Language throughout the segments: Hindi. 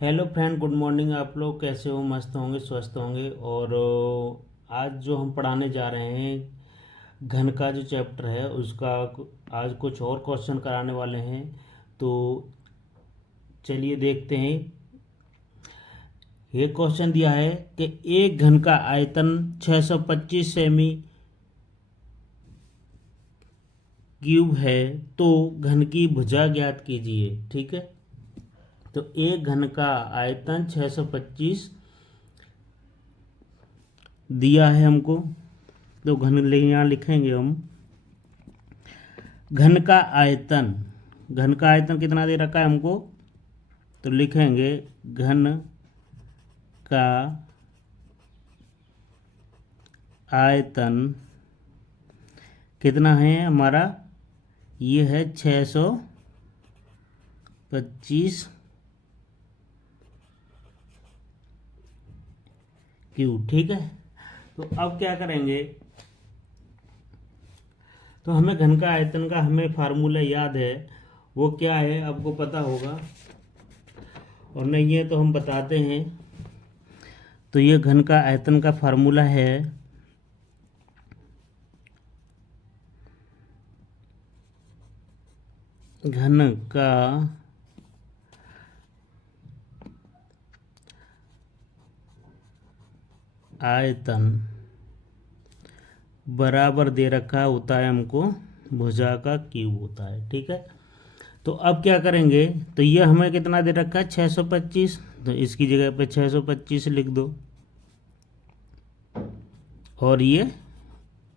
Hello friend, good morning. आप लोग कैसे हो? मस्त होंगे, स्वस्थ होंगे। और आज जो हम पढ़ाने जा रहे हैं, घन का जो चैप्टर है उसका आज कुछ और क्वेश्चन कराने वाले हैं। तो चलिए देखते हैं। ये क्वेश्चन दिया है कि एक घन का आयतन 625 सेमी क्यूब है, तो घन की भुजा ज्ञात कीजिए। ठीक है, तो एक घन का आयतन 625 दिया है हमको। तो घन यहाँ लिखेंगे हम। घन का आयतन, घन का आयतन कितना दे रखा है हमको, तो लिखेंगे घन का आयतन कितना है हमारा, ये है 625 क्यूब। ठीक है, तो अब क्या करेंगे, तो हमें घन का आयतन का हमें फार्मूला याद है। वो क्या है आपको पता होगा, और नहीं है तो हम बताते हैं। तो ये घन का आयतन का फार्मूला है घन का आयतन बराबर दे रखा होता है हमको भुजा का क्यूब होता है। ठीक है, तो अब क्या करेंगे, तो ये हमें कितना दे रखा है 625, तो इसकी जगह पे 625 लिख दो, और ये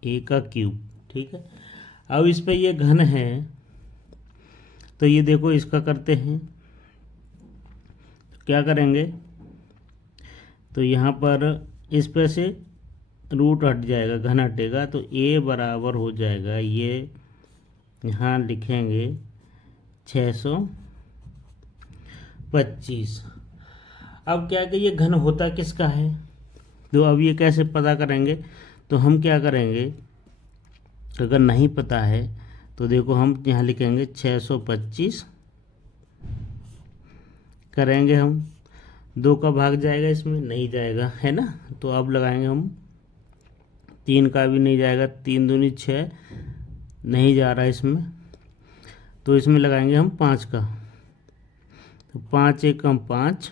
ए का क्यूब। ठीक है, अब इस पे ये घन है, तो ये देखो इसका करते हैं। क्या करेंगे, तो यहाँ पर इस पे से रूट हट जाएगा, घन हटेगा, तो ए बराबर हो जाएगा, ये यहाँ लिखेंगे 625। अब क्या है कि ये घन होता किसका है, तो अब ये कैसे पता करेंगे, तो हम क्या करेंगे, अगर नहीं पता है तो देखो हम यहाँ लिखेंगे 625 करेंगे हम। दो का भाग जाएगा, इसमें नहीं जाएगा है ना, तो अब लगाएंगे हम। तीन का भी नहीं जाएगा, तीन दूनी 6, नहीं जा रहा इसमें, तो इसमें लगाएंगे हम 5 का। तो 5 एक कम 5,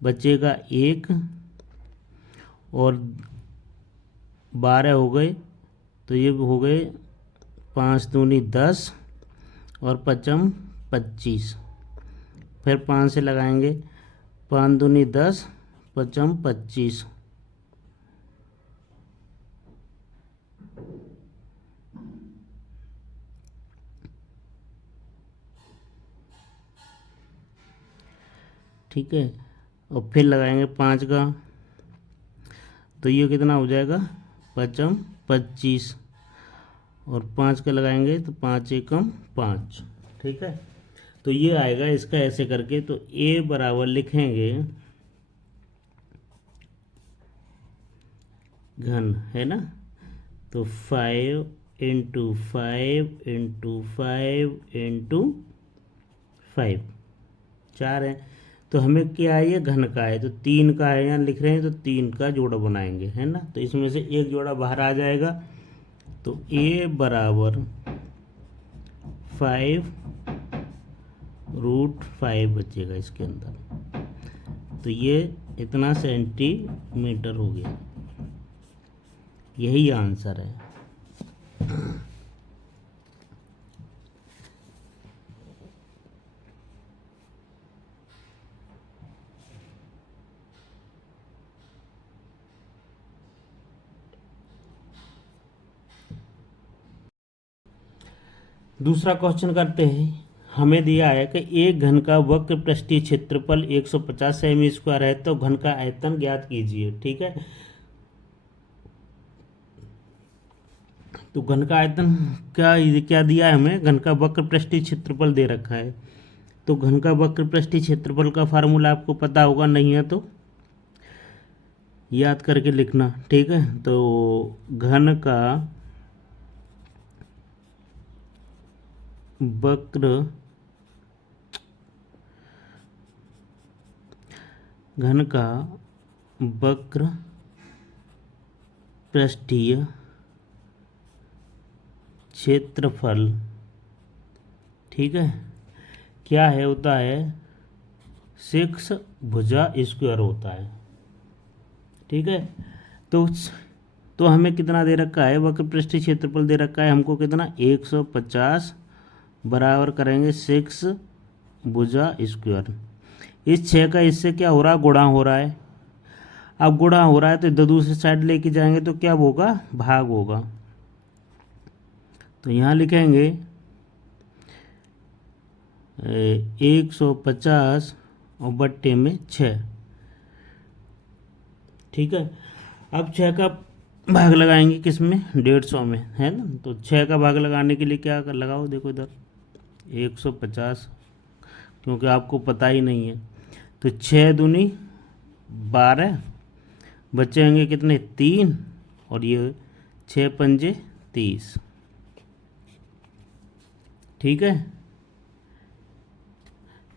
बचेगा 1, और 12 हो गए, तो ये हो गए 5 दूनी 10, और पचम 25। फिर 5 से लगाएंगे, 5 दूनी 10, पचम 25। ठीक है, और फिर लगाएंगे 5 का, तो ये कितना हो जाएगा, पचम 25, और 5 का लगाएंगे तो 5 एकम 5। ठीक है, तो ये आएगा इसका ऐसे करके। तो ए बराबर लिखेंगे घन, है ना, तो 5 × 5 × 5 × 5, 4 है। तो हमें क्या है, ये घन का है, तो 3 का है, यहाँ लिख रहे हैं, तो 3 का जोड़ा बनाएंगे, है ना, तो इसमें से एक जोड़ा बाहर आ जाएगा। तो ए बराबर 5√5 बचेगा इसके अंदर, तो ये इतना सेंटीमीटर हो गया। यही आंसर है। दूसरा क्वेश्चन करते हैं। हमें दिया है कि एक घन का वक्र पृष्ठीय क्षेत्रफल 150 सेमी स्क्वायर है, तो घन का आयतन ज्ञात कीजिए। ठीक है, तो घन का आयतन क्या क्या दिया है हमें, घन का वक्र पृष्ठीय क्षेत्रफल दे रखा है। तो घन का वक्र पृष्ठीय क्षेत्रफल का फार्मूला आपको पता होगा, नहीं है तो याद करके लिखना। ठीक है, तो घन का वक्र घन का वक्र पृष्ठीय क्षेत्रफल, ठीक है, क्या है, होता है 6 भुजा स्क्वायर होता है, ठीक है। तो हमें कितना दे रखा है, वक्र पृष्ठीय क्षेत्रफल दे रखा है हमको कितना 150 बराबर करेंगे 6 भुजा स्क्वायर। इस 6 का इससे क्या हो रहा है, गुणा हो रहा है। अब गुणा हो रहा है तो इधर दूसरी साइड लेके जाएंगे तो क्या होगा, भाग होगा। तो यहाँ लिखेंगे 150 और बट्टे में 6, ठीक है। अब 6 का भाग लगाएंगे किस में, 150 में, है ना। तो 6 का भाग लगाने के लिए क्या लगाओ, देखो इधर 150, क्योंकि आपको पता ही नहीं है। तो 6 दूनी 12, बचेंगे कितने 3, और ये 6 पंजे 30, ठीक है।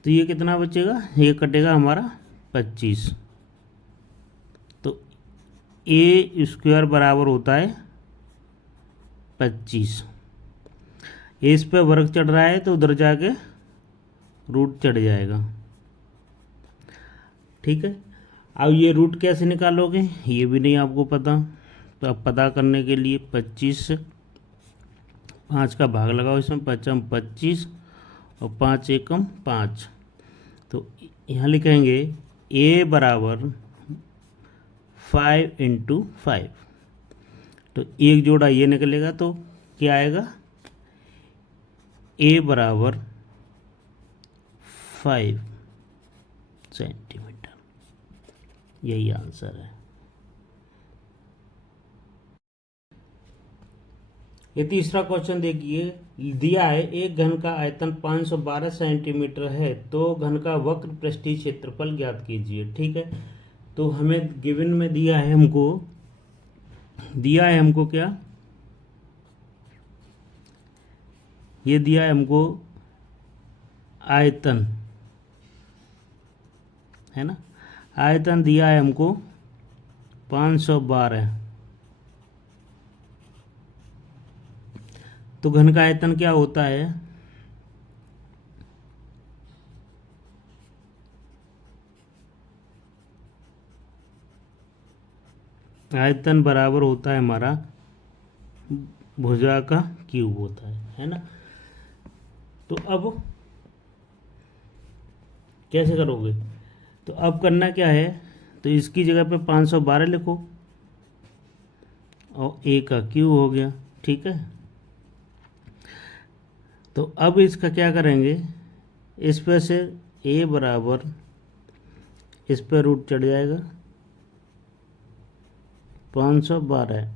तो ये कितना बचेगा, ये कटेगा हमारा 25। तो ए स्क्वायर बराबर होता है 25। इस पे वर्ग चढ़ रहा है तो उधर जाके रूट चढ़ जाएगा, ठीक है। अब ये रूट कैसे निकालोगे, ये भी नहीं आपको पता। तो अब पता करने के लिए 25 5 का भाग लगाओ इसमें, 5 25 और 5 एकम 5। तो यहाँ लिखेंगे a बराबर 5 × 5। तो एक जोड़ा ये निकलेगा तो क्या आएगा, a बराबर 5 सेंटीमीटर, यही आंसर है। ये तीसरा क्वेश्चन देखिए, दिया है एक घन का आयतन 512 सेंटीमीटर है, तो घन का वक्र पृष्ठीय क्षेत्रफल ज्ञात कीजिए, ठीक है। तो हमें गिवन में दिया है हमको क्या, ये दिया है हमको आयतन, है ना। आयतन दिया है हमको 512। तो घन का आयतन क्या होता है, आयतन बराबर होता है हमारा भुजा का क्यूब होता है ना। तो अब कैसे करोगे, तो अब करना क्या है, तो इसकी जगह पे 512 लिखो और a का क्यूब हो गया, ठीक है। तो अब इसका क्या करेंगे, इस पे से a बराबर, इस पे रूट चढ़ जाएगा 512,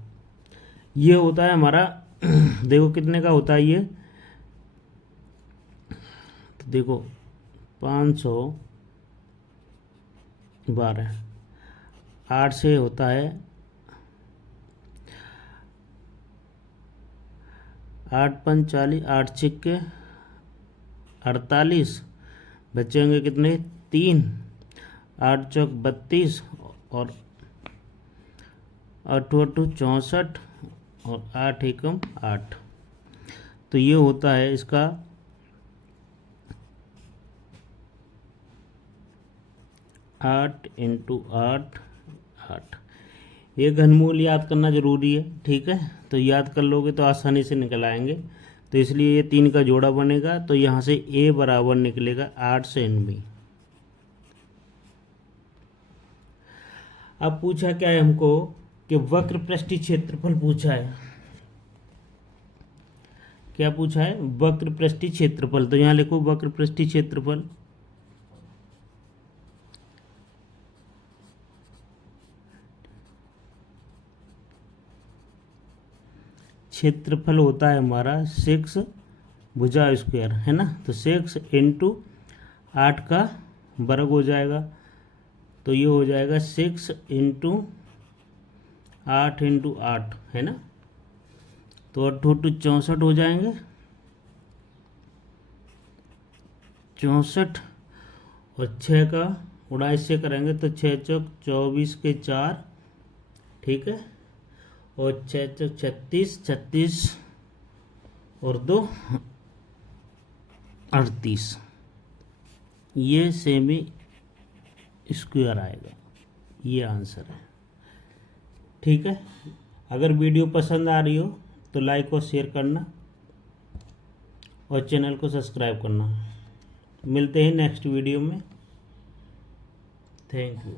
ये होता है हमारा देखो कितने का होता है ये, तो देखो 512 8 से होता है 8 5 40, 8 छिक्के 48, बचेंगे कितने 3, 8 चौक 32 और 8 8 64 और 8 एकम 8। तो ये होता है इसका 8 × 8 8। ये घनमूल याद करना जरूरी है, ठीक है। तो याद कर लोगे तो आसानी से निकल आएंगे। तो इसलिए ये 3 का जोड़ा बनेगा, तो यहाँ से a बराबर निकलेगा 8 सेंटीमीटर। अब पूछा क्या है हमको कि वक्र पृष्ठीय क्षेत्रफल पूछा है, क्या पूछा है, वक्र पृष्ठीय क्षेत्रफल। तो यहाँ लिखो वक्र पृष्ठीय क्षेत्रफल, क्षेत्रफल होता है हमारा 6 भुजा स्क्वायर, है ना। तो 6 × 8 का वर्ग हो जाएगा, तो ये हो जाएगा 6 × 8 × 8, है ना। तो 8 8 64 हो जाएंगे, 64 और 6 का उड़ाइश से करेंगे तो 6 चौक 24 के 4, ठीक है, और 6 चौक 36, 36 और 2 38, ये सेमी स्क्वायर आएगा, ये आंसर है। ठीक है, अगर वीडियो पसंद आ रही हो तो लाइक और शेयर करना और चैनल को सब्सक्राइब करना। मिलते हैं नेक्स्ट वीडियो में। Thank you.